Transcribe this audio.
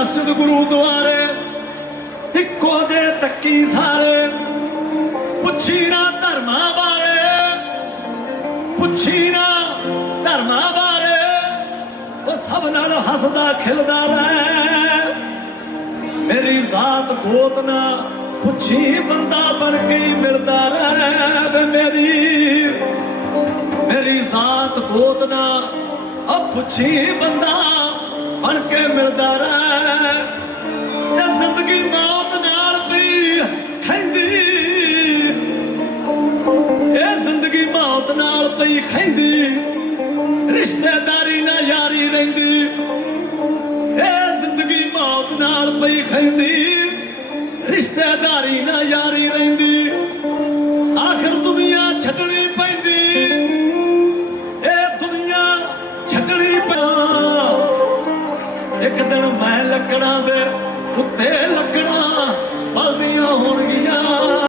ਮਸਜਿਦ ਗੁਰੂਦੁਆਰੇ ਇੱਕੋ ਜੇ ਤੱਕੀ ਸਾਰੇ। ਪੁੱਛੀ ਨਾ ਧਰਮਾਂ ਬਾਰੇ, ਪੁੱਛੀ ਨਾ ਧਰਮਾਂ ਬਾਰੇ, ਉਹ ਸਭ ਨਾਲ ਹੱਸਦਾ ਖਿਲਦਾ ਰਹਿ। ਮੇਰੀ ਜ਼ਾਤ ਗੋਤ ਨਾ ਪੁੱਛੀ, ਬੰਦਾ ਬਣ ਕੇ ਮਿਲਦਾ ਰਹਿ ਵੇ ਮੇਰੀ। ਮੇਰੀ ਜ਼ਾਤ ਗੋਤ ਨਾ ਆ ਪੁੱਛੀ, ਬੰਦਾ ਬਣ ਕੇ ਮਿਲਦਾ ਰਹਿ। ਮੌਤ ਨਾਲ ਪਈ ਖੈਂਦੀ ਰਿਸ਼ਤੇਦਾਰੀ ਨਾਲ ਯਾਰੀ ਰਹਿੰਦੀ। ਇਹ ਜ਼ਿੰਦਗੀ ਮੌਤ ਨਾਲ ਪਈ ਖੈਂਦੀ ਰਿਸ਼ਤੇਦਾਰੀ ਨਾਲ ਯਾਰੀ ਰਹਿੰਦੀ। ਆਖਰ ਦੁਨੀਆ ਛੱਡਣੀ ਪੈਂਦੀ ਇਹ ਦੁਨੀਆ ਛੱਡਣੀ ਪਿਆ ਇੱਕ ਦਿਨ ਮੈਂ ਲੱਕੜਾਂ ਦੇ ਉੱਤੇ